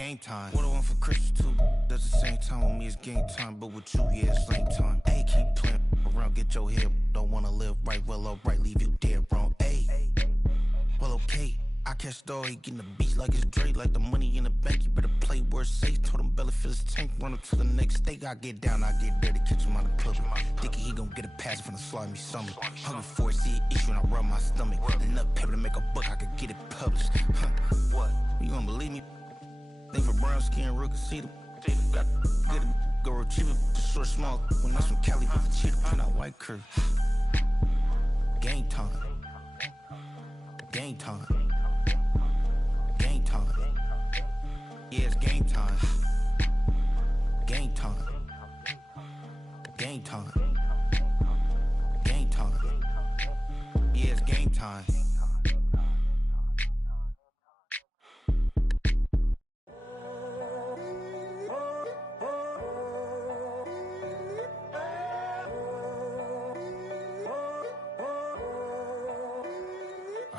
game time. What I want for Christmas too. That's the same time with me, it's game time. But with you, yeah, it's lame time. Hey, keep playing around, get your head. Don't wanna live right, well, alright, leave you dead wrong. Hey, well, okay. I catch the dog, he getting the beat like it's Dre, like the money in the bank. You better play where it's safe. Told him Bella fill his tank, run up to the next state. I get down, I get dirty, catch him on the public. Thinking he gon' get a pass from the slimy stomach. Hungry for it, see an issue and I rub my stomach. Enough paper to make a book, I could get it published. What? You don't believe me? Think for brown skin, real can see them. Got good, go retrieve it, short, small. When that's from Cali, with the cheetah, pin out white curve. Game time. Game time. Game time. Yeah, it's game time. Game time. Game time. Game time. Yeah, it's game time.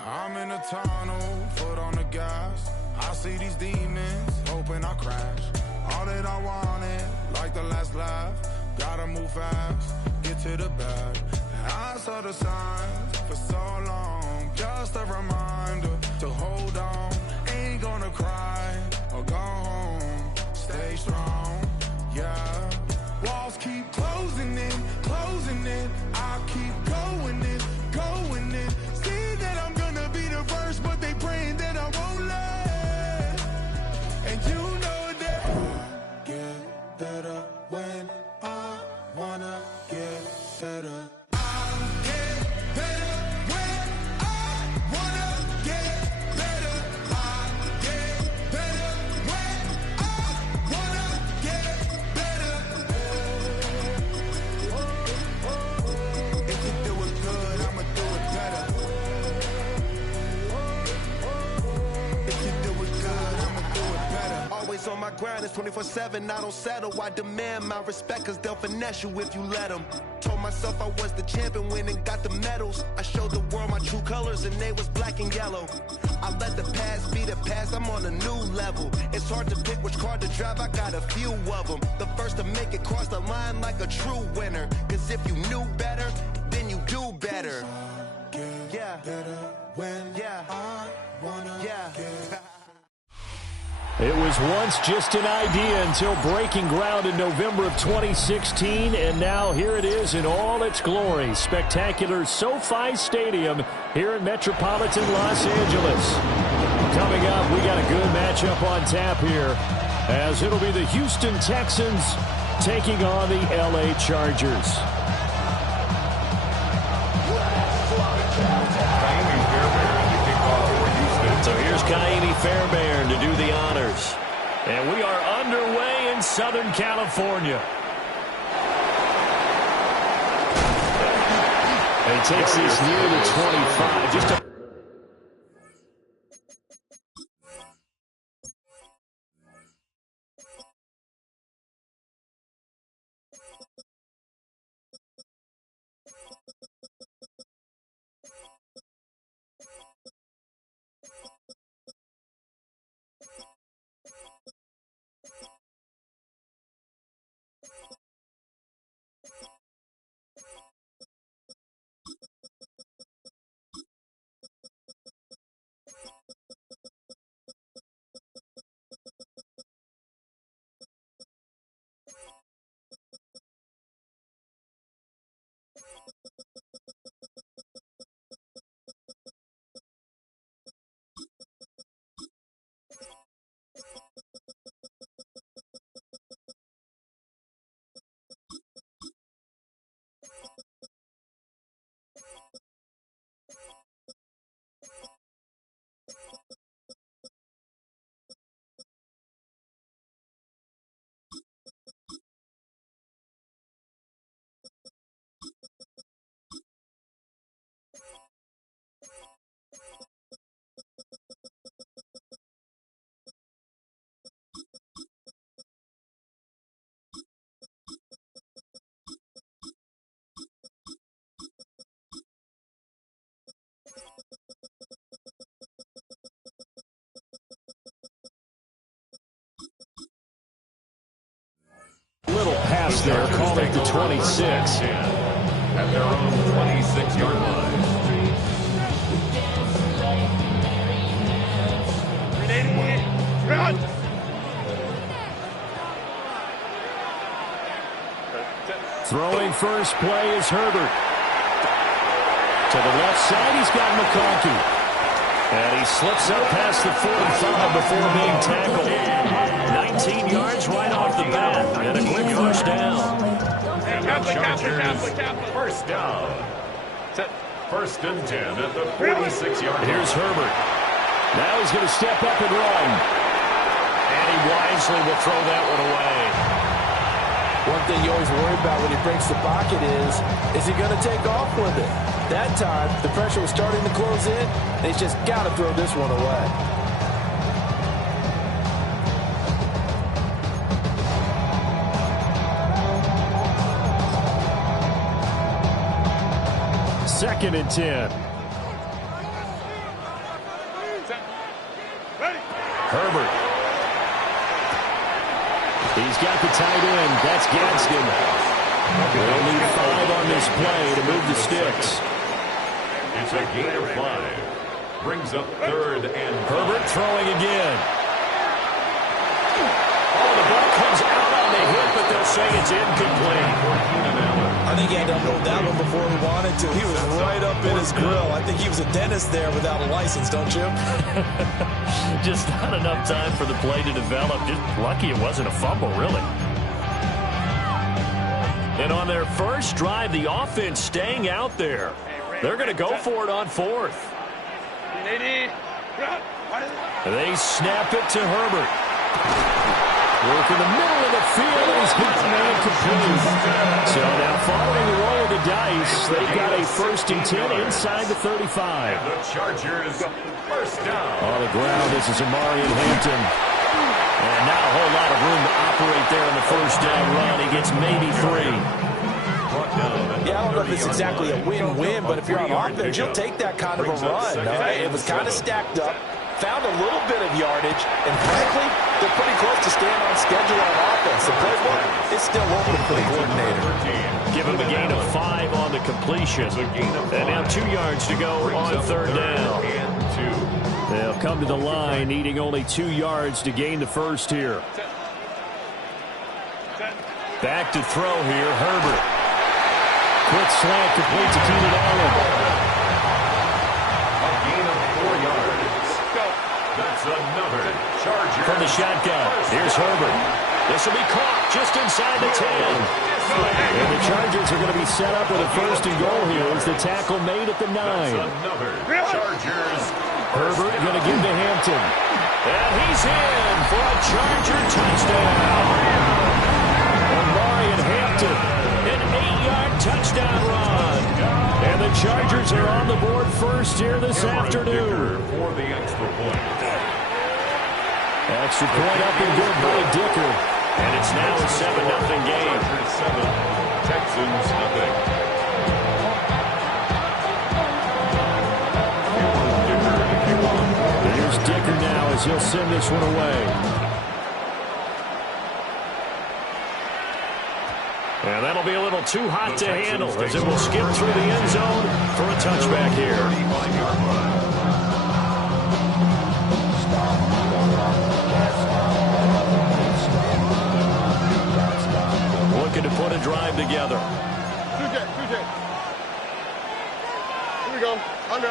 I'm in a tunnel, foot on the gas. I see these demons, hoping I crash. All that I wanted, like the last laugh. Gotta move fast, get to the bag. I saw the signs for so long, just a reminder to hold on. Ain't gonna cry or go home, stay strong, yeah. Walls keep closing in, I keep going in, going in. See that I'm gonna be the first, but they praying that I won't let. And you know that I get better when I wanna get better. I get better when I wanna get better. I get better when I wanna get better. If you do it good, I'ma do it better. If you do it good, I'ma do it better. Always on my grind, it's 24/7, I don't settle. I demand my respect, cause they'll finesse you if you let them. Told myself I was the champion, went and got the medals. I showed the world my true colors and they was black and yellow. I let the past be the past, I'm on a new level. It's hard to pick which car to drive, I got a few of them. The first to make it cross the line like a true winner. Cause if you knew better, then you do better. Yeah. Better when I wanna get. It was once just an idea until breaking ground in November of 2016, and now here it is in all its glory. Spectacular SoFi Stadium here in metropolitan Los Angeles. Coming up, we got a good matchup on tap here, as it'll be the Houston Texans taking on the LA Chargers. So here's Kaimi Fairbairn to do the honors. And we are underway in Southern California. And he takes this near the 25. Just a pass there, called it the 26. At their own 26-yard line. Throwing first play is Herbert. To the left side, he's got McConkey. And he slips up past the 45 before being tackled. 19 yards right off the bat. And a quick first down. First down. First and 10 at the 46-yard line. Here's Herbert. Now he's going to step up and run. And he wisely will throw that one away. One thing you always worry about when he breaks the pocket is he going to take off with it? That time, the pressure was starting to close in, and he's just got to throw this one away. Second and 10. Herbert. He's got the tight end. That's Gadsden. They'll need 5 on this play to move the sticks. It's a gain of 5. Brings up third and Herbert throwing again. Oh, the ball comes out on the hit, but they'll say it's incomplete. I think he had to unload that one before he wanted to. He was right up in his grill. I think he was a dentist there without a license, don't you? Just not enough time for the play to develop. Just lucky it wasn't a fumble, really. And on their first drive, the offense staying out there. They're going to go for it on fourth. They snap it to Herbert. Work in the middle of the field, and he's got man complete. So now following the roll of the dice, they've got a first and 10 inside the 35. The Chargers first down. On the ground, this is Amari Hampton. And not a whole lot of room to operate there in the first down run. He gets maybe 3. Yeah, I don't know if it's exactly a win-win, but if you're on offense, you'll take that kind of a run. It was kind of stacked up, found a little bit of yardage, and frankly, they're pretty close to staying on schedule on offense. The playbook is still open for the coordinator. Give him a gain of 5 on the completion. And now 2 yards to go on third down. They'll come to the line, needing only 2 yards to gain the first here. Back to throw here, Herbert. Quick slant complete to Keenan Allen. A gain of 4 yards. That's another Charger. From the shotgun, here's Herbert. This will be caught just inside the 10. And the Chargers are going to be set up with a first and goal here as the tackle made at the 9. Another Chargers. Herbert going to give to Hampton. And he's in for a Charger touchdown. Amari and Hampton, an 8-yard touchdown run. And the Chargers are on the board first here this afternoon. For the extra point. Extra point up and good by Dicker. And it's now a 7-0 game. Chargers 7, Texans nothing. Here's Dicker now as he'll send this one away. And that'll be a little too hot to handle as it will skip through the end zone for a touchback here. 35-yard line. Looking to put a drive together. 2J. Here we go. Under.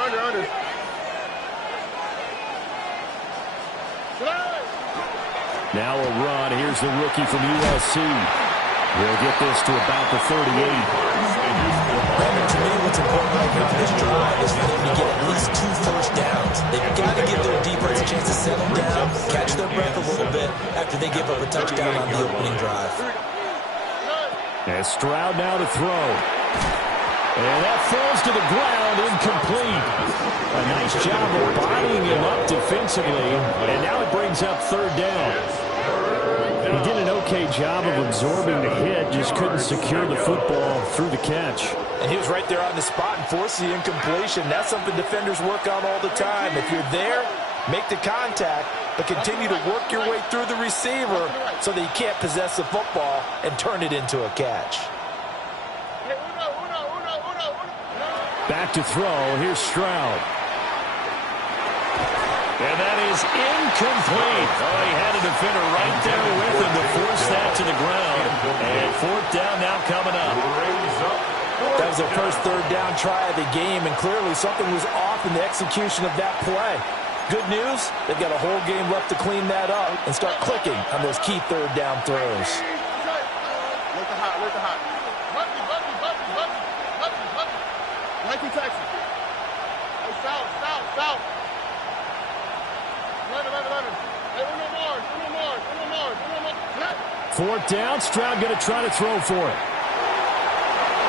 Now a run. Here's the rookie from USC. We'll get this to about the 38. To me, what's important right here for this drive is for them to get at least 2 first downs. They've got to give their defense a chance to settle down, catch their breath a little bit after they give up a touchdown on the opening drive. And Stroud now to throw. And that falls to the ground, incomplete. A nice job of bodying him up defensively. And now it brings up third down. He did an okay job of absorbing the hit, just couldn't secure the football through the catch. And he was right there on the spot and forced the incompletion. That's something defenders work on all the time. If you're there, Make the contact, but continue to work your way through the receiver so that you can't possess the football and turn it into a catch. Back to throw. Here's Stroud. And that is incomplete. Oh, he had a defender right there with him to force that to the ground. And fourth down now coming up. That was their first third down try of the game, and clearly something was off in the execution of that play. Good news, they've got a whole game left to clean that up and start clicking on those key third down throws. Look the hot, look the hot. Like you Texas. Hey, south. 11. Hey, Uno Mars. Fourth down, Stroud going to try to throw for it.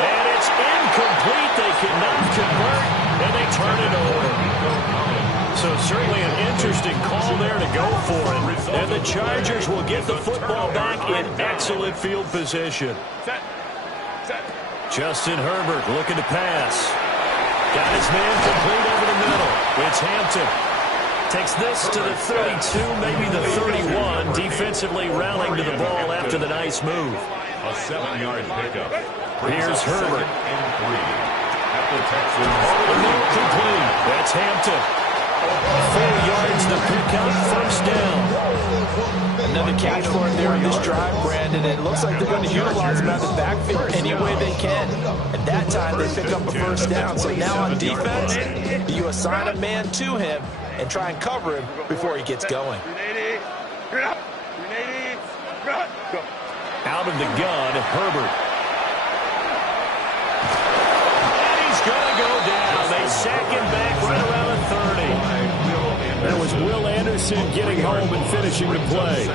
And it's incomplete. They cannot convert, and they turn it over. So certainly an interesting call there to go for it. And the Chargers will get the football back in excellent field position. Justin Herbert looking to pass. Got his man complete over the middle. It's Hampton. Takes this to the 32, maybe the 31. Defensively rallying to the ball after the nice move. A 7-yard pickup. Here's Herbert. And 3 at the Texans. Complete. That's Hampton. 4 yards to pick up, first down. Another catch for him there in this drive, Brandon. It looks like they're going to utilize him out of the backfield any way they can. At that time, they pick up a first down. So now on defense, you assign a man to him and try and cover him before he gets going. Out of the gun, Herbert. And he's going to go down. They sack him back right around the 30. That was Will Anderson getting home and finishing the play.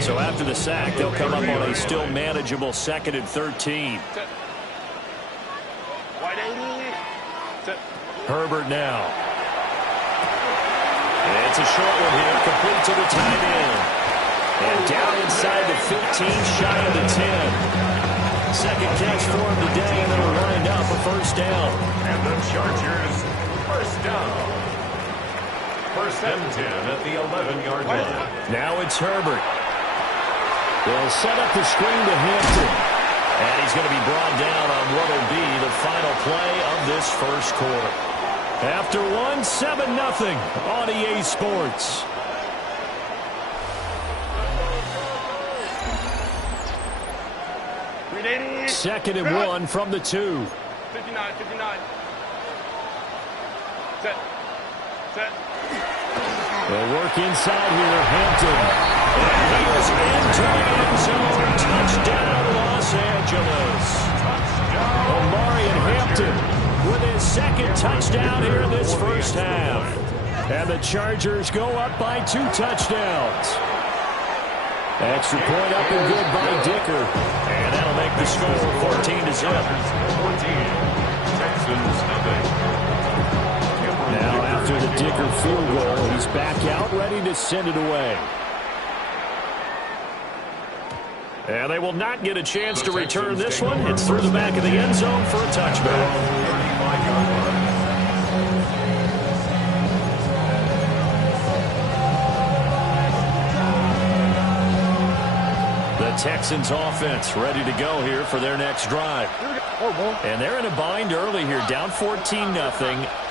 So after the sack, they'll come up on a still manageable 2nd and 13. Herbert now. And it's a short one here, complete to the tight end. And down inside the 15, shy of the 10. Second catch for him today, and it'll wind up a first down. And the Chargers, first down. First and 10 at the 11-yard line. Now it's Herbert. They'll set up the screen to Hampton. And he's going to be brought down on what will be the final play of this first quarter. After 7-0 on EA Sports. Second and 1 from the 2. 59. Set. They'll work inside here, Hampton. And he is into the end zone. Touchdown, Los Angeles. Omarion Hampton with his second touchdown here in this first half. And the Chargers go up by 2 touchdowns. Extra point up and good by Dicker. And that'll make the score 14-0. 14. Texans nothing. Now after the Dicker field goal, he's back out ready to send it away. And they will not get a chance to return this one. It's through the back of the end zone for a touchback. The Texans offense ready to go here for their next drive. And they're in a bind early here, down 14-0.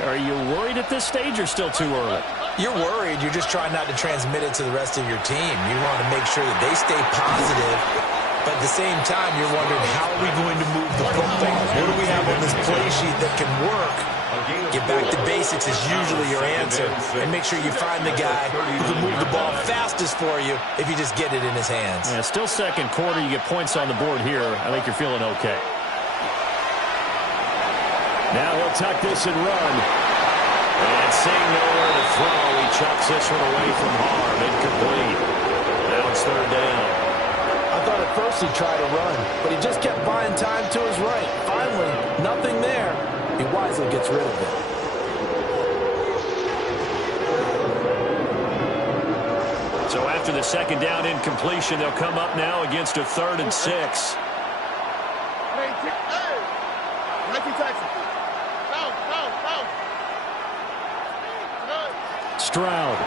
Are you worried at this stage or still too early? You're worried. You're just trying not to transmit it to the rest of your team. You want to make sure that they stay positive. But at the same time, you're wondering, how are we going to move the football? What do we have on this play sheet that can work? Get back to basics is usually your answer. And make sure you find the guy who can move the ball fastest for you if you just get it in his hands. Yeah, still second quarter. You get points on the board here. I think you're feeling okay. Now he'll tuck this and run. And seeing nowhere to throw, he chucks this one away from harm. Incomplete. Now it's third down. I thought at first he'd try to run, but he just kept buying time to his right. Finally, nothing there. He wisely gets rid of it. So after the second down incompletion, they'll come up now against a 3rd and 6. Stroud.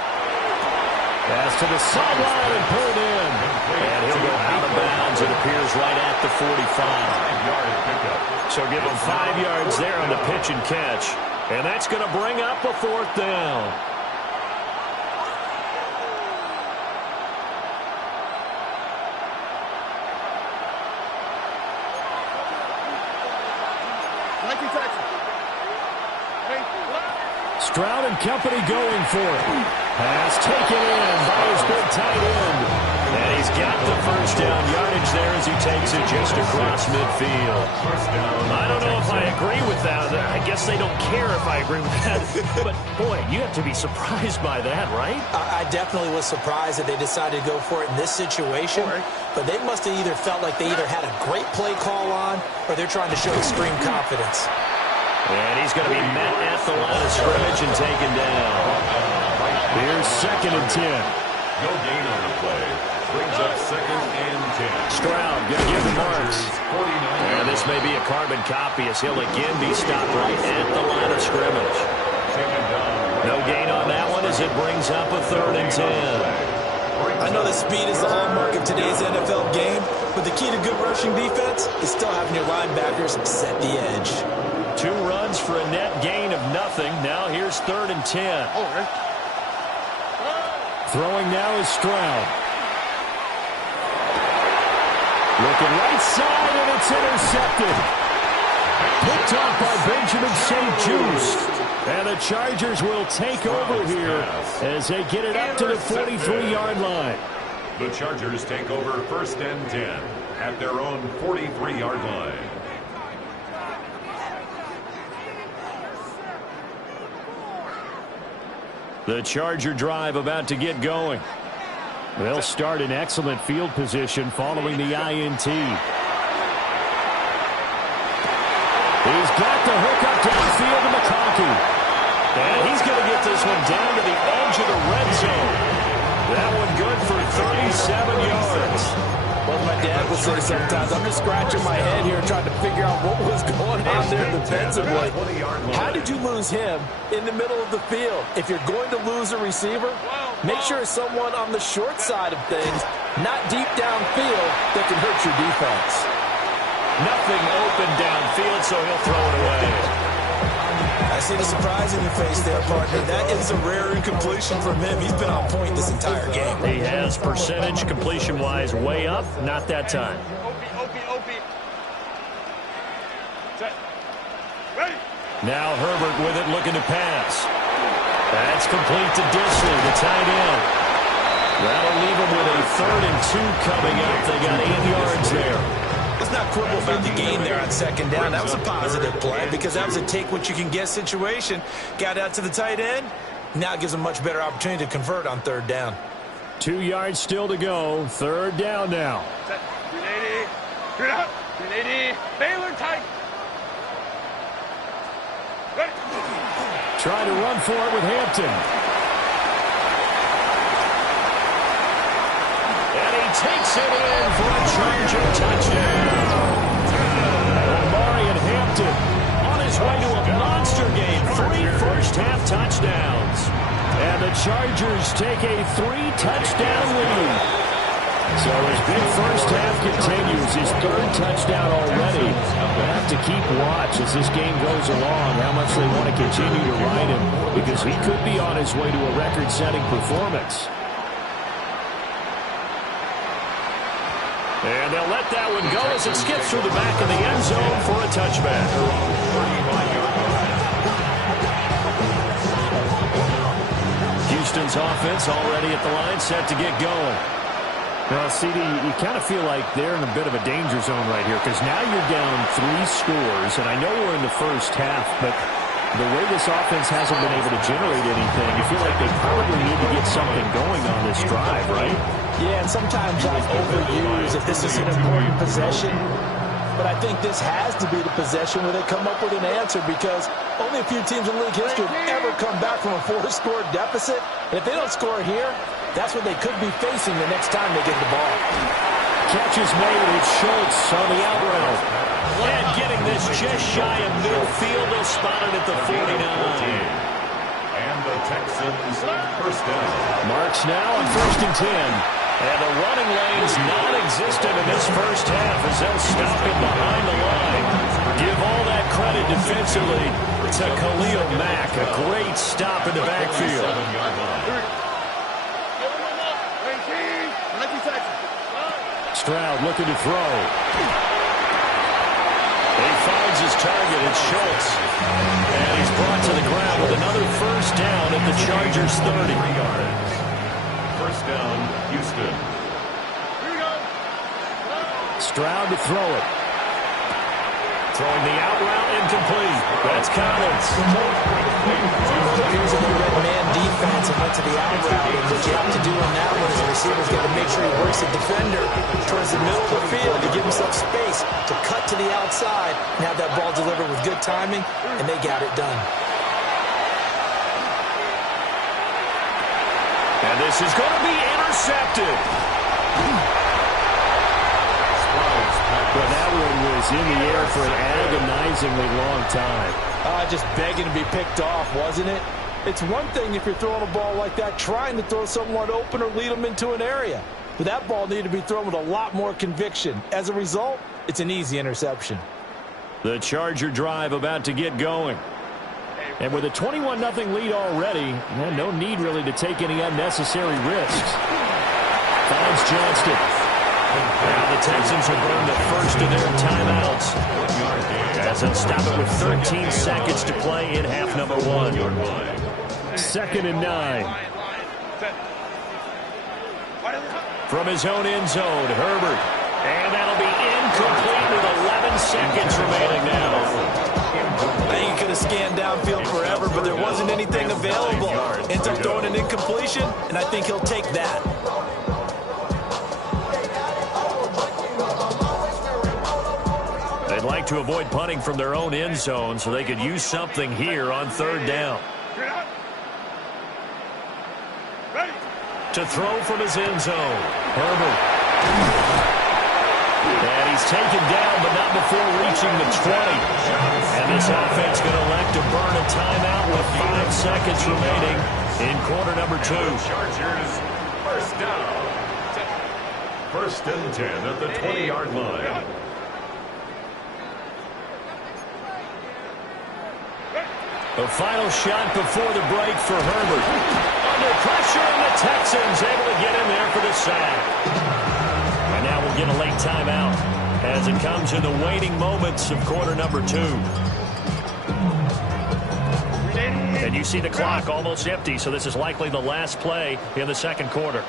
Pass to the sideline and pulled in. And he'll go out of bounds. It appears right at the 45. So give him 5 yards there on the pitch and catch. And that's going to bring up a 4th down. Stroud and company going for it. Pass taken in by his big tight end. And he's got the first down yardage there as he takes it just across midfield. I don't know if I agree with that. I guess they don't care if I agree with that. But, boy, you have to be surprised by that, right? I definitely was surprised that they decided to go for it in this situation. But they must have either felt like they either had a great play call on or they're trying to show extreme confidence. And he's going to be met at the line of scrimmage and taken down. Here's 2nd and 10. No gain on the play. Brings up 2nd and 10. Stroud going to give the marks. And this may be a carbon copy as he'll again be stopped right at the line of scrimmage. No gain on that one as it brings up a 3rd and 10. I know that speed is the hallmark of today's NFL game, but the key to good rushing defense is still having your linebackers set the edge. 2 runs for a net gain of nothing. Now here's 3rd and 10. Throwing now is Stroud. Looking right side, and it's intercepted. Picked off by Benjamin St. Just. And the Chargers will take over here as they get it up to the 43-yard line. The Chargers take over 1st and 10 at their own 43-yard line. The Charger drive about to get going. They'll start in excellent field position following the INT. He's got the hook up downfield to McConkey. And he's going to get this one down to the edge of the red zone. That one good for 37 yards. Well, my dad would say sometimes, I'm just scratching my head here trying to figure out what was going on there defensively. How did you lose him in the middle of the field? If you're going to lose a receiver, make sure it's someone on the short side of things, not deep downfield, that can hurt your defense. Nothing open downfield, so he'll throw it away. I see the surprise in your face there, partner. That is a rare incompletion from him. He's been on point this entire game. He has percentage completion-wise way up. Not that time. Now Herbert with it, looking to pass. That's complete to Disley, the tight end. That'll leave him with a 3rd and 2 coming up. They got 8 yards there. Let's not quibble about the gain there on 2nd down. That was a positive play because that was a take-what-you-can-get situation. Got out to the tight end. Now it gives a much better opportunity to convert on 3rd down. 2 yards still to go. 3rd down now. Baylor tight. Try to run for it with Hampton. And he takes it in for a Charger touchdown. Marion Hampton on his way to a monster game. 3 first-half touchdowns. And the Chargers take a 3-touchdown lead. So his big first half continues. His 3rd touchdown already. They'll have to keep watch as this game goes along, how much they want to continue to ride him, because he could be on his way to a record-setting performance. And they'll let that one go as it skips through the back of the end zone for a touchback. Houston's offense already at the line, set to get going. Now, CD, you kind of feel like they're in a bit of a danger zone right here because now you're down 3 scores, and I know we're in the first half, but the way this offense hasn't been able to generate anything, you feel like they probably need to get something going on this drive, right? Yeah, and sometimes I overuse if this is an important possession, but I think this has to be the possession where they come up with an answer because only a few teams in league history have ever come back from a 4-score deficit, and if they don't score here, that's what they could be facing the next time they get the ball. Catch is made. It's Schultz on the out route. And getting this just shy of midfield. They'll spot it at the 49. And the Texans first down. Marks now on 1st and 10. And the running lane's non-existent in this first half as they'll stop it behind the line. Give all that credit defensively to Khalil Mack. A great stop in the backfield. Stroud looking to throw. He finds his target. It's Schultz. And he's brought to the ground with another first down at the Chargers' 30. 3 yards. First down, Houston. Stroud to throw it. Throwing the out route incomplete. That's Collins. Here's a little red man defense and went to the out route. And what you have to do on that one is the receiver's got to make sure he works the defender towards the middle of the field to give himself space to cut to the outside and have that ball delivered with good timing, and they got it done. And this is going to be intercepted. But that one was in the air for an agonizingly long time. Just begging to be picked off, wasn't it? It's one thing if you're throwing a ball like that, trying to throw someone open or lead them into an area. But that ball needed to be thrown with a lot more conviction. As a result, it's an easy interception. The Charger drive about to get going. And with a 21-0 lead already, no need really to take any unnecessary risks. Finds Johnston. Now the Texans will burn the first of their timeouts. As they'll stop it with 13 seconds to play in half number 1. 2nd and 9. From his own end zone, Herbert. And that'll be incomplete with 11 seconds remaining now. I think he could have scanned downfield forever, but there wasn't anything available. Ends up throwing an incompletion, and I think he'll take that. They'd like to avoid punting from their own end zone so they could use something here on 3rd down. To throw from his end zone, Herbert. And he's taken down, but not before reaching the 20. And this offense going to elect to burn a timeout with 5 seconds remaining in quarter number 2. Chargers first down. 1st and 10 at the 20-yard line. The final shot before the break for Herbert. Under pressure, and the Texans able to get in there for the sack. And now we'll get a late timeout as it comes in the waning moments of quarter number 2. And you see the clock almost empty, so this is likely the last play in the 2nd quarter.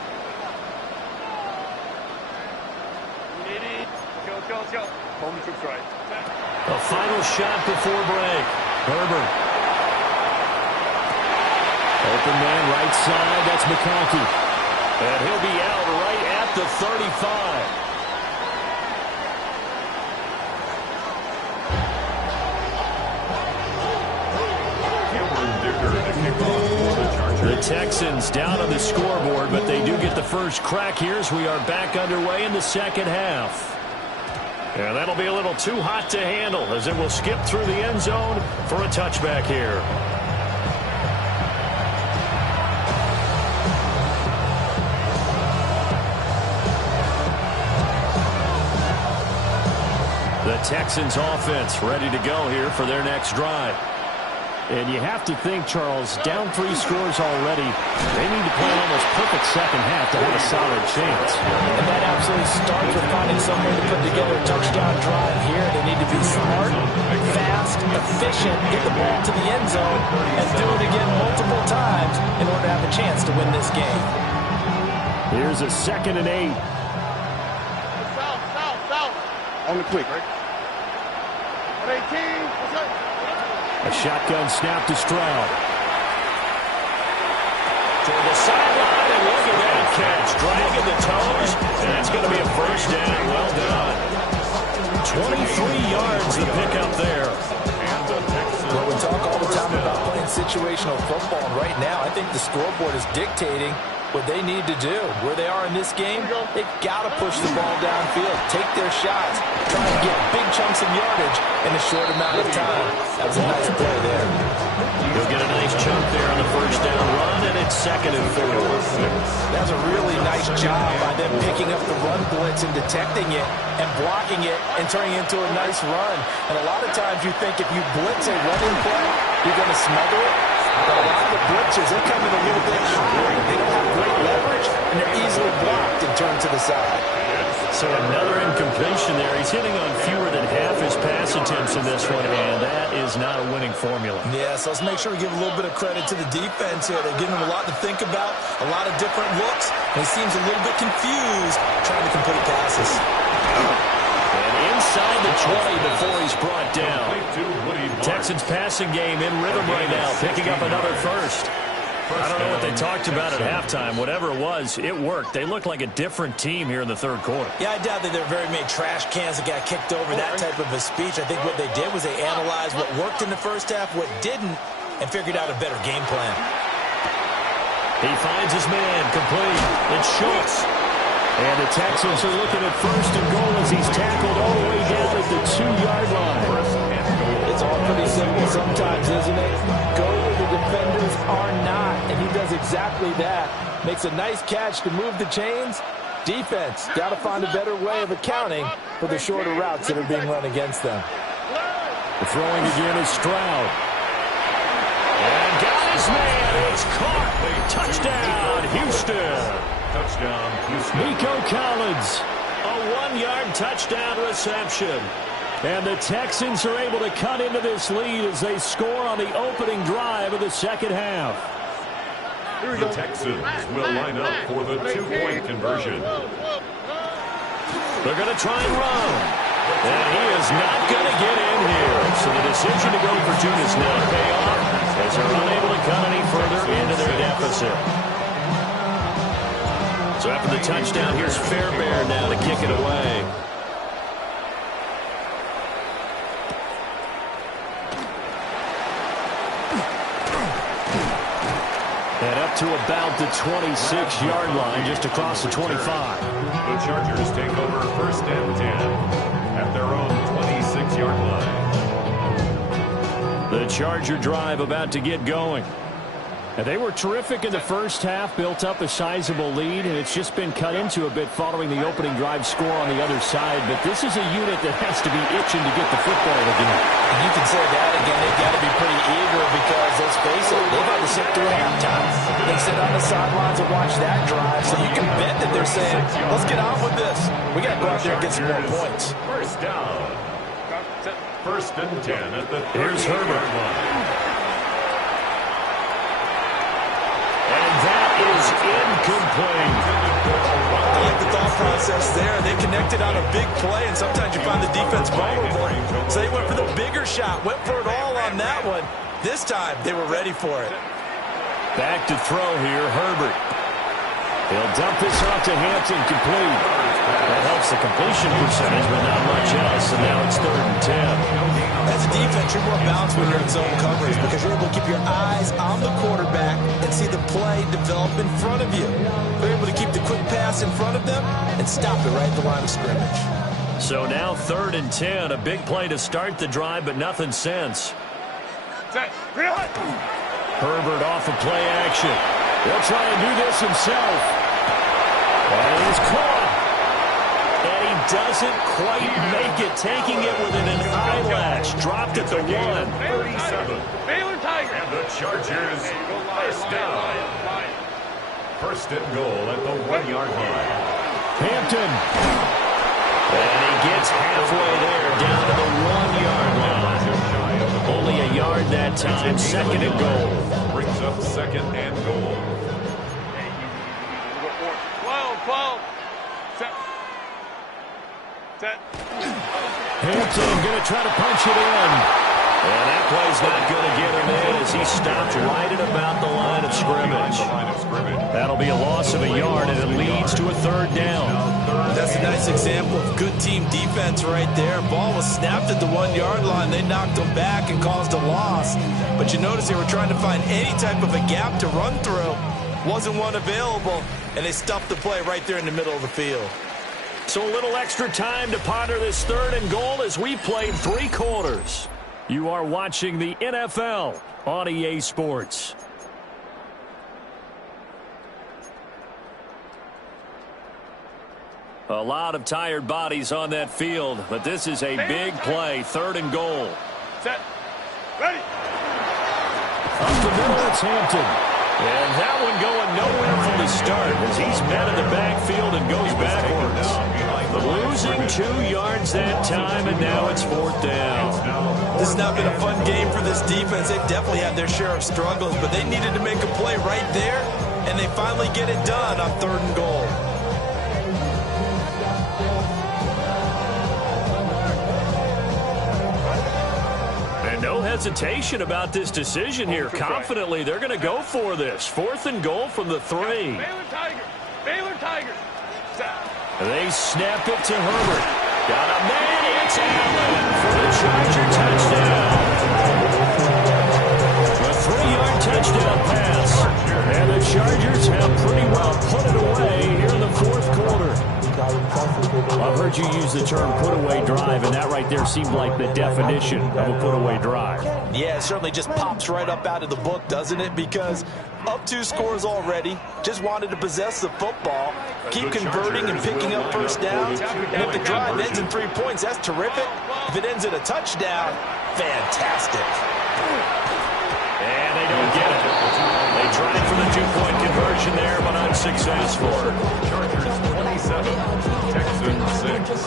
The final shot before break. Herbert. Open man right side, that's McConkey. And he'll be out right at the 35. The Texans down on the scoreboard, but they do get the first crack here as we are back underway in the 2nd half. And that'll be a little too hot to handle as it will skip through the end zone for a touchback here. The Texans offense ready to go here for their next drive. And you have to think, Charles, down 3 scores already. They need to play an almost perfect 2nd half to have a solid chance. And that absolutely starts with finding some way to put together a touchdown drive here. They need to be smart, fast, efficient, get the ball to the end zone, and do it again multiple times in order to have a chance to win this game. Here's a 2nd and 8. On the quick, right? 18. A shotgun snap to Stroud. Toward the sideline, and look at that catch. Dragging the toes, and that's going to be a first down. Well done. 23 yards the pickup there. Well, we talk all the time about playing situational football, and right now I think the scoreboard is dictating what they need to do. Where they are in this game, they've got to push the ball downfield, take their shots, try and get big chunks of yardage in a short amount of time. That was a nice play there. He'll get a nice chunk there on the first down run, and it's 2nd and 4. That's a really nice job by them picking up the run blitz and detecting it and blocking it and turning it into a nice run. And a lot of times you think if you blitz a running play, you're going to smother it. But a lot of the blitzes, they come in a little bit short. They don't have great leverage, and they're easily blocked and turned to the side. So another incompletion there. He's hitting on fewer than half his pass attempts in this one, and that is not a winning formula. Yeah, so let's make sure we give a little bit of credit to the defense here. They're giving him a lot to think about, a lot of different looks, and he seems a little bit confused trying to complete passes. And inside the 20 before he's brought down. Texans passing game in rhythm right now, picking up another first. I don't know what they talked about at halftime. Whatever it was, it worked. They looked like a different team here in the third quarter. Yeah, I doubt that there were very many trash cans that got kicked over, that type of a speech. I think what they did was they analyzed what worked in the first half, what didn't, and figured out a better game plan. He finds his man, complete. It's Schultz. And the Texans are looking at 1st and goal as he's tackled all the way down at the 2-yard line. It's all pretty simple sometimes, isn't it? Go where the defenders are not, and he does exactly that. Makes a nice catch to move the chains. Defense, got to find a better way of accounting for the shorter routes that are being run against them. The throwing again is Stroud. And got his man. It's caught. Touchdown, Houston. Touchdown, Houston. Nico Collins, a 1-yard touchdown reception. And the Texans are able to cut into this lead as they score on the opening drive of the second half. The Texans will line up for the 2-point conversion. They're going to try and run. And he is not going to get in here. So the decision to go for 2 does not pay off as they're unable to cut any further into their deficit. So after the touchdown, here's Fairbairn now to kick it away. And up to about the 26-yard line, just across the 25. The Chargers take over 1st and 10 at their own 26-yard line. The Charger drive about to get going. And they were terrific in the first half, built up a sizable lead, and it's just been cut into a bit following the opening drive score on the other side. But this is a unit that has to be itching to get the football again. And you can say that again. They've got to be pretty eager because, let's face it, they've had to sit through halftime. They sit on the sidelines and watch that drive, so you can bet that they're saying, let's get on with this. We got to go out there and get some more points. First down. 1st and 10 at the 30-yard Here's Herbert. line. That is incomplete. I like the thought process there. They connected on a big play, and sometimes you find the defense vulnerable. So they went for the bigger shot, went for it all on that one. This time, they were ready for it. Back to throw here, Herbert. He'll dump this off to Hampton, complete. That helps the completion percentage, but not much else, and now it's 3rd and 10. As a defense, you're more balanced when you're in zone coverage because you're able to keep your eyes on the quarterback and see the play develop in front of you. You're able to keep the quick pass in front of them and stop it right at the line of scrimmage. So now 3rd and 10, a big play to start the drive, but nothing since. Herbert off of play action. He'll try and do this himself. And he's caught. And he doesn't quite make it, taking it within an eyelash. Dropped at the 1. 37. And the Chargers, 1st down. 1st and goal at the 1-yard line. Hampton. And he gets halfway there, down to the 1-yard line. Only a yard that time, 2nd and goal. Brings up 2nd and goal. 12. Set. Hampton going to try to punch it in. And that play's not going to get him in as he stopped right at about the line of scrimmage. That'll be a loss of a yard, and it leads to a 3rd down. That's a nice example of good team defense right there. Ball was snapped at the 1-yard line. They knocked him back and caused a loss. But you notice they were trying to find any type of a gap to run through. Wasn't one available, and they stuffed the play right there in the middle of the field. So a little extra time to ponder this 3rd and goal as we played 3 quarters. You are watching the NFL on EA Sports. A lot of tired bodies on that field, but this is a big play, 3rd and goal. Set. Ready. Up the middle, it's Hampton. And that one going nowhere from the start as he's met in the backfield and goes backwards. Losing 2 yards that time, and now it's 4th down. This has not been a fun game for this defense. They've definitely had their share of struggles, but they needed to make a play right there, and they finally get it done on 3rd and goal. No hesitation about this decision here. Confidently, they're going to go for this. 4th and goal from the 3. Baylor Tigers. Baylor Tigers. They snap it to Herbert. Got a man. It's Allen for the Charger touchdown. A 3-yard touchdown pass. And the Chargers have pretty well put it away here in the 4th quarter. I've heard you use the term put-away drive, and that right there seemed like the definition of a put-away drive. Yeah, it certainly just pops right up out of the book, doesn't it? Because up 2 scores already, just wanted to possess the football, keep converting and picking up first downs, and if the drive ends in 3 points, that's terrific. If it ends in a touchdown, fantastic. And they don't get it. They tried for the 2-point conversion there, but unsuccessful. Chargers 27, Texans 6.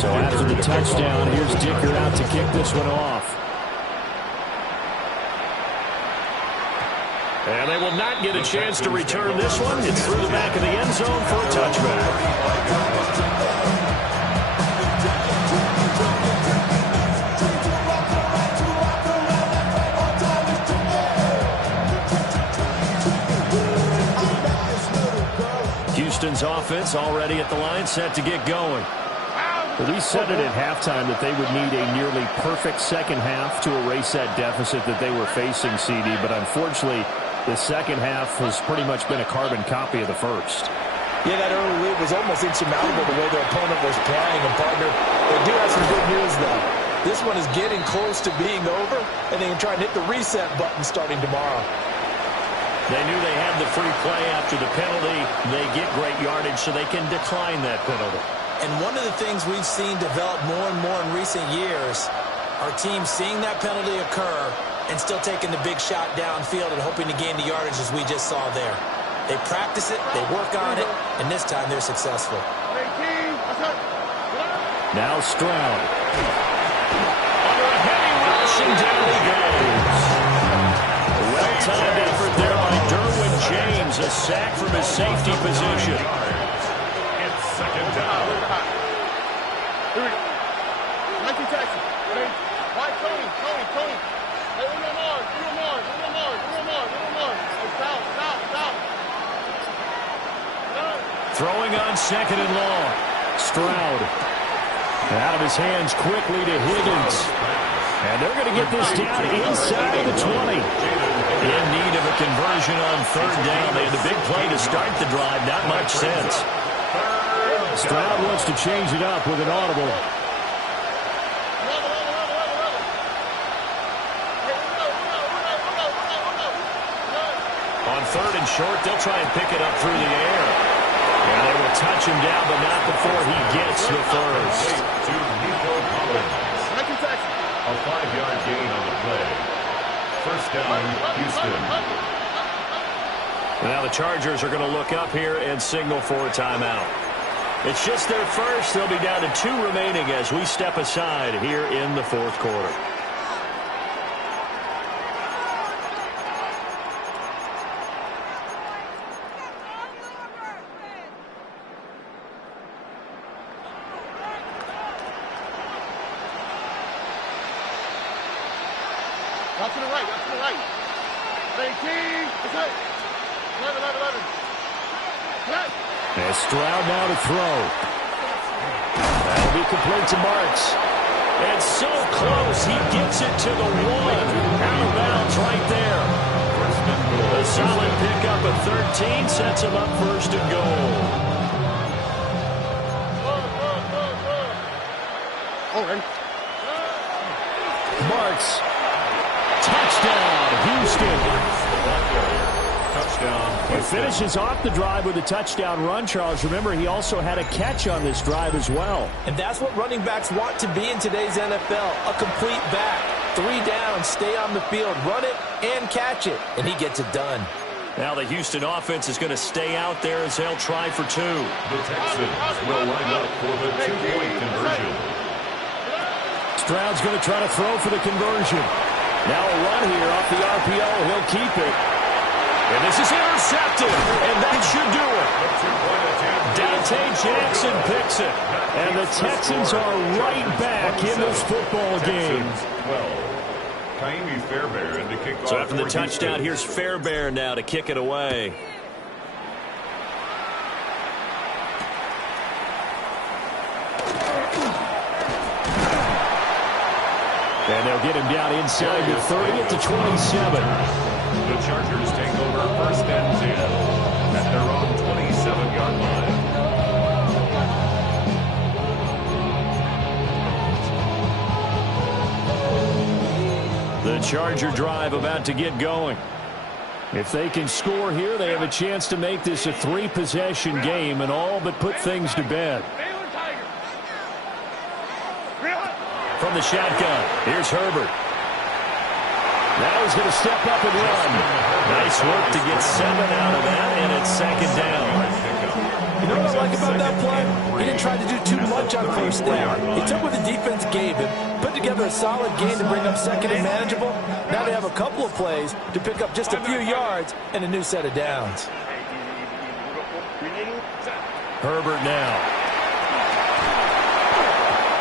So after the touchdown, here's Dicker out to kick this one off. And they will not get a chance to return this one. It's through the back of the end zone for a touchback. Houston's offense already at the line, set to get going. Well, we said it at halftime that they would need a nearly perfect second half to erase that deficit that they were facing, CD, but unfortunately, the second half has pretty much been a carbon copy of the first. Yeah, that early lead was almost insurmountable the way their opponent was playing, and partner, they do have some good news, though. This one is getting close to being over, and they can try and hit the reset button starting tomorrow. They knew they had the free play after the penalty. They get great yardage, so they can decline that penalty. And one of the things we've seen develop more and more in recent years are teams seeing that penalty occur and still taking the big shot downfield and hoping to gain the yardage as we just saw there. They practice it, they work on it, and this time they're successful. Now Stroud. Under a heavy rush, and down he goes. Well-timed effort there by Derwin James, a sack from his safety position. It's 2nd down. Here we go. 19 Texas. Right, Tony. Hey, Uno Mars. Throwing on 2nd and long. Stroud. Out of his hands quickly to Higgins. And they're going to get this down inside of the 20. In need of a conversion on 3rd down. They had a big play to start the drive. Not much sense. Stroud wants to change it up with an audible. On 3rd and short, they'll try and pick it up through the air. And they will touch him down, but not before he gets the first. To Nico Collins. A 5-yard gain on the play. 1st down, Houston. Now the Chargers are going to look up here and signal for a timeout. It's just their first. They'll be down to 2 remaining as we step aside here in the 4th quarter. Out to the right. 18. It's it. 11. And Stroud now to throw. That'll be complete to Marks. It's so close. He gets it to the 1. Out of bounds right there. A solid pickup of 13 sets him up 1st and goal. Oh, ready? marks. Touchdown, Houston. Touchdown. He finishes off the drive with a touchdown run, Charles. Remember, he also had a catch on this drive as well. And that's what running backs want to be in today's NFL, a complete back. 3 down, stay on the field, run it and catch it, and he gets it done. Now the Houston offense is going to stay out there as they'll try for 2. The Texans will line up for the 2-point conversion. Stroud's going to try to throw for the conversion. Now a run here off the RPO. He'll keep it. And this is intercepted, and that should do it. Dante Jackson picks it, and the Texans are right back in this football game. 12. Kaimi Fairbairn to kick off. So after the touchdown, here's Fairbairn now to kick it away. And they'll get him down inside the 30 at the 27. The Chargers take over first and 10 at their own 27-yard line. The Charger drive about to get going. If they can score here, they have a chance to make this a 3-possession game and all but put things to bed. From the shotgun, here's Herbert. Now he's going to step up and run. Nice work to get 7 out of that, and it's second down. You know what I like about that play? He didn't try to do too much on first down. He took what the defense gave him, put together a solid game to bring up second and manageable. Now they have a couple of plays to pick up just a few yards and a new set of downs. Herbert now.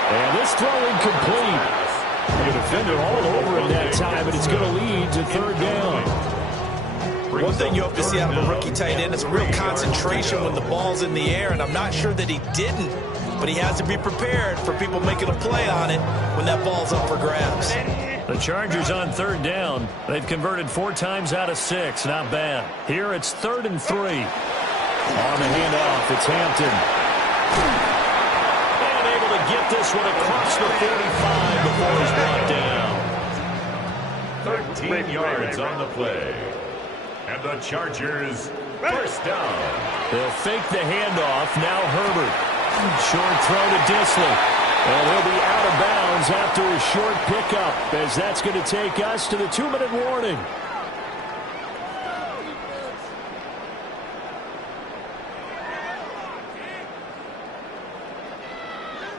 And this throw incomplete. The defender all over him that time, and it's going to lead to third down. One thing you hope to see out of a rookie tight end is real concentration when the ball's in the air, and I'm not sure that he didn't, but he has to be prepared for people making a play on it when that ball's up for grabs. The Chargers on third down. They've converted 4 times out of 6. Not bad. Here it's 3rd and 3. On the handoff, it's Hampton. Get this one across the 45 before he's brought down. 13 yards on the play. And the Chargers first down. They'll fake the handoff. Now Herbert. Short throw to Disley. And he'll be out of bounds after a short pickup, as that's going to take us to the 2-minute warning.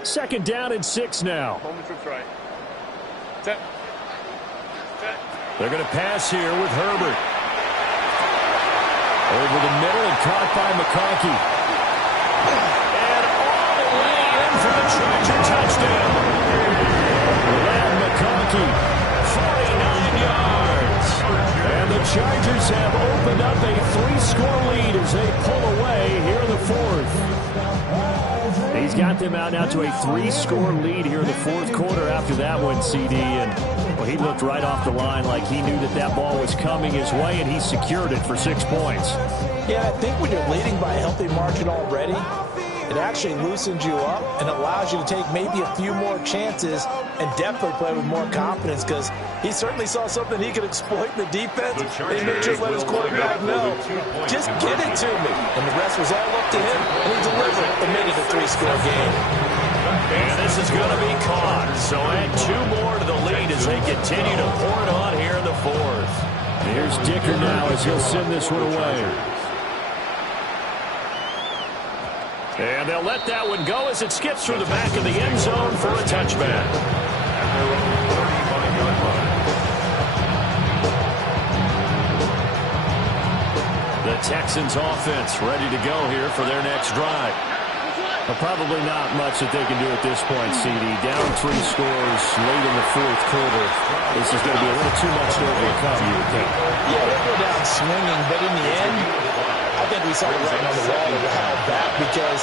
Second down and 6 now. They're going to pass here with Herbert. Over the middle and caught by McConkey. And all the way in for the Charger touchdown. And McConkey, 49 yards. And the Chargers have opened up a 3-score lead as they pull away here in the 4th. He's got them out now to a 3-score lead here in the 4th quarter after that one, CD. And well, he looked right off the line like he knew that that ball was coming his way, and he secured it for 6 points. Yeah, I think when you're leading by a healthy margin already, it actually loosens you up and allows you to take maybe a few more chances and definitely play with more confidence, because he certainly saw something he could exploit in the defense. He made just let his quarterback know, just get it to me. And the rest was all up to him, and he delivered and made it a 3-score game. And this is going to be caught. So add 2 more to the lead as they continue to pour it on here in the 4th. Here's Dicker now as he'll send this one away. And they'll let that one go as it skips through the back of the end zone for a touchback. The Texans offense ready to go here for their next drive. But probably not much that they can do at this point, CD. Down 3 scores late in the 4th quarter. This is going to be a little too much to overcome, you would think. Yeah, they go down swinging, but in the end, I think we saw the writing on the wall a while back, because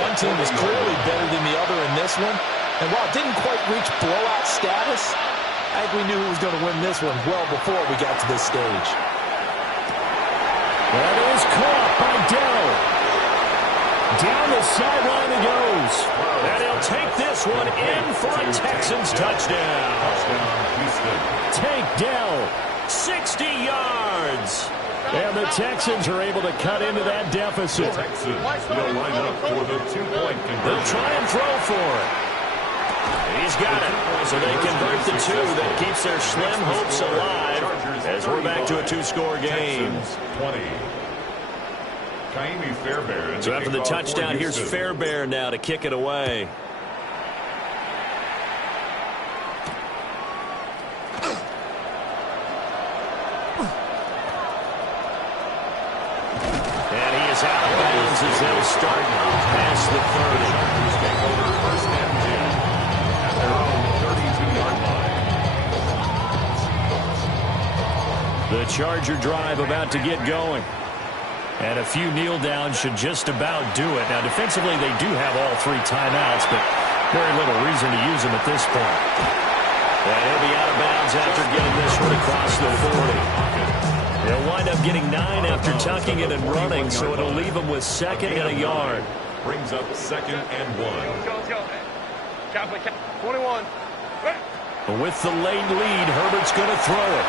one team was clearly better than the other in this one. And while it didn't quite reach blowout status, I think we knew who was going to win this one well before we got to this stage. That is caught by Darrell. Down the sideline he goes. And he'll take this one in for a Texans touchdown. Tank Dell, 60 yards. And the Texans are able to cut into that deficit. Texans will line up for the 2-point conversion. They'll try and throw for it. He's got it. So they convert the 2. That keeps their slim hopes alive as we're back to a 2-score game. 20. Kaimi Fairbairn. So after the touchdown, here's Fairbairn now to kick it away. And he is out of bounds as they'll start past the 30. Take over first and 10 at their own 32-yard line. The Charger drive about to get going. And a few kneel downs should just about do it. Now, defensively, they do have all 3 timeouts, but very little reason to use them at this point. And he'll be out of bounds after getting this one across the 40. They'll wind up getting 9 after tucking it and running, so it'll leave them with 2nd and a yard. Brings up 2nd and 1. Let's go. 21. With the late lead, Herbert's going to throw it.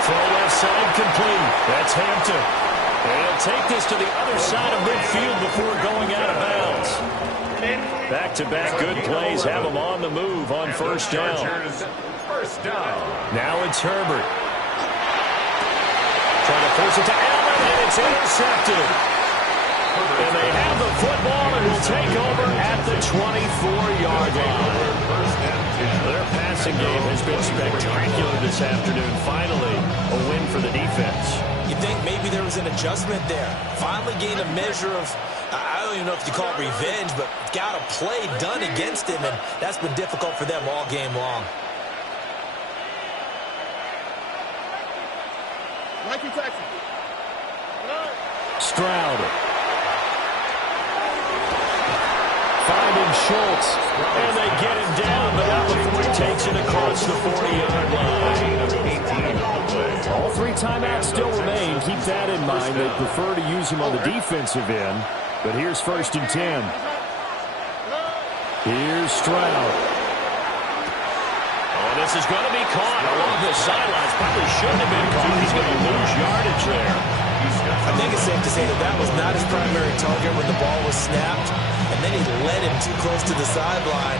Throw left side complete. That's Hampton. And he'll take this to the other side of midfield before going out of bounds. Back-to-back good plays have them on the move on first down. Now it's Herbert. Trying to force it to Allen, and it's intercepted. And they have the football and will take over at the 24-yard line. Their passing game has been spectacular this afternoon. Finally, a win for the defense. You think maybe there was an adjustment there. Finally gained a measure of, I don't even know if you call it revenge, but got a play done against him, and that's been difficult for them all game long. Stroud. Finding Schultz. And they get him down, but not before he takes it across the 40-yard line. All 3 timeouts still remain. Keep that in mind. They prefer to use them on the defensive end. But here's 1st and 10. Here's Stroud. Oh, this is going to be caught along the sidelines. Probably shouldn't have been caught. He's going to lose yardage there. I think it's safe to say that that was not his primary target when the ball was snapped. And then he led him too close to the sideline,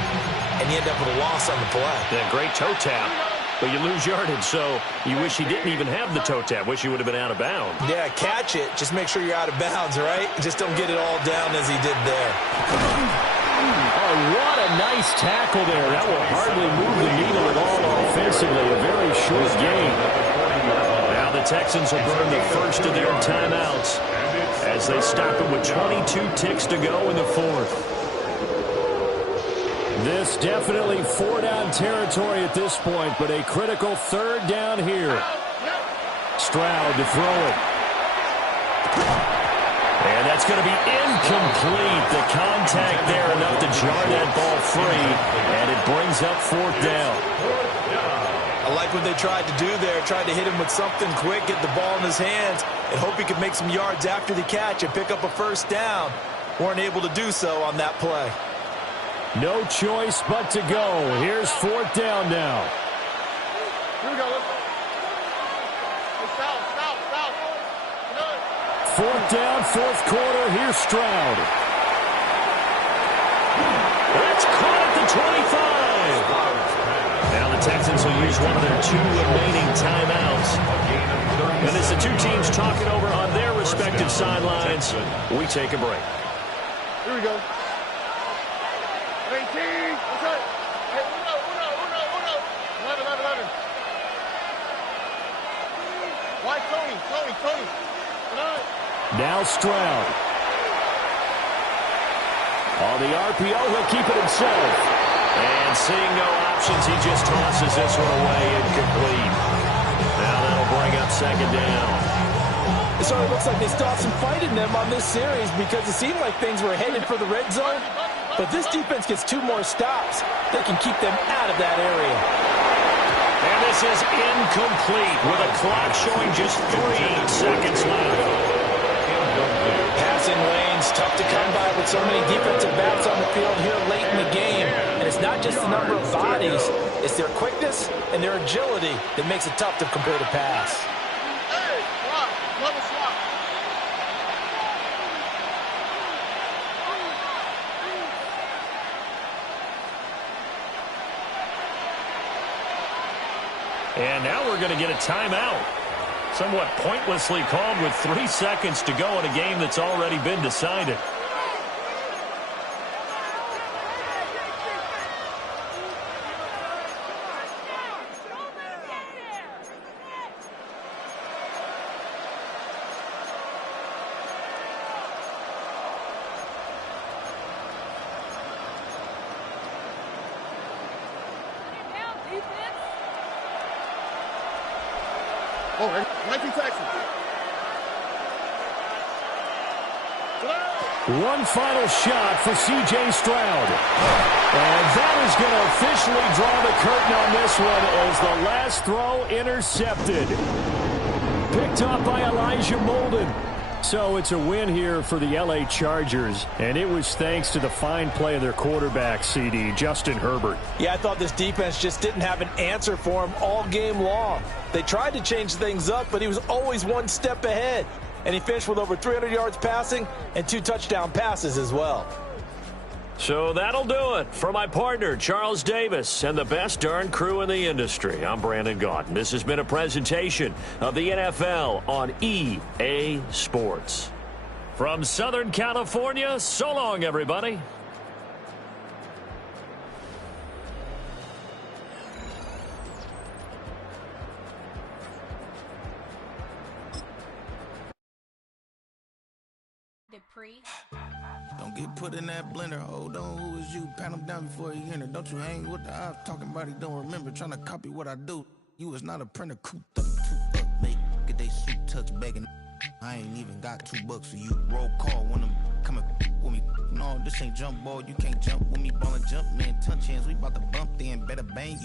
and he ended up with a loss on the play. Yeah, great toe tap. But you lose yardage, so you wish he didn't even have the toe tap. Wish he would have been out of bounds. Yeah, catch it. Just make sure you're out of bounds, right? Just don't get it all down as he did there. Oh, what a nice tackle there. That will hardly move the needle at all offensively. A very short game. Now the Texans will burn the first of their timeouts as they stop it with 22 ticks to go in the 4th. This definitely 4-down territory at this point, but a critical 3rd down here. Stroud to throw it. And that's going to be incomplete. The contact there enough to jar that ball free, and it brings up 4th down. I like what they tried to do there, tried to hit him with something quick, get the ball in his hands, and hope he could make some yards after the catch and pick up a 1st down. Weren't able to do so on that play. No choice but to go. Here's 4th down now. Here we go. Foul. 4th down, 4th quarter. Here's Stroud. That's caught at the 25. Now the Texans will use one of their 2 remaining timeouts. And as the 2 teams talking over on their respective sidelines, we take a break. Here we go. 18. What's up? Hey, uno. 11. Why Tony? Now Stroud. On the RPO, he'll keep it himself. And seeing no options, he just tosses this one away incomplete. Now that'll bring up 2nd down. So it looks like they stopped some fight in them on this series because it seemed like things were headed for the red zone. But this defense gets 2 more stops. They can keep them out of that area. And this is incomplete with a clock showing just 3 seconds left. Pass Crossing lanes, tough to come by with so many defensive backs on the field here late in the game. And it's not just the number of bodies, it's their quickness and their agility that makes it tough to complete a pass. Hey, swap. Another swap. And now we're going to get a timeout. Somewhat pointlessly called with 3 seconds to go in a game that's already been decided. Oh, Nike Texas. One final shot for C.J. Stroud. And that is going to officially draw the curtain on this one as the last throw intercepted. Picked off by Elijah Molden. So it's a win here for the L.A. Chargers, and it was thanks to the fine play of their quarterback, CD, Justin Herbert. Yeah, I thought this defense just didn't have an answer for him all game long. They tried to change things up, but he was always one step ahead. And he finished with over 300 yards passing and 2 touchdown passes as well. So that'll do it for my partner, Charles Davis, and the best darn crew in the industry. I'm Brandon Gaudin. This has been a presentation of the NFL on EA Sports. From Southern California, so long, everybody. Don't get put in that blender. Hold on, who is you? Pat him down before he enter. Don't you hang with the ops talking about he don't remember. Trying to copy what I do. You was not a printer. Cooped up, mate. Get they suit touch begging. I ain't even got $2 for you. Roll call when I'm coming with me. No, this ain't jump ball. You can't jump with me. Ball and jump, man. Touch hands. We about to bump then. Better bang you.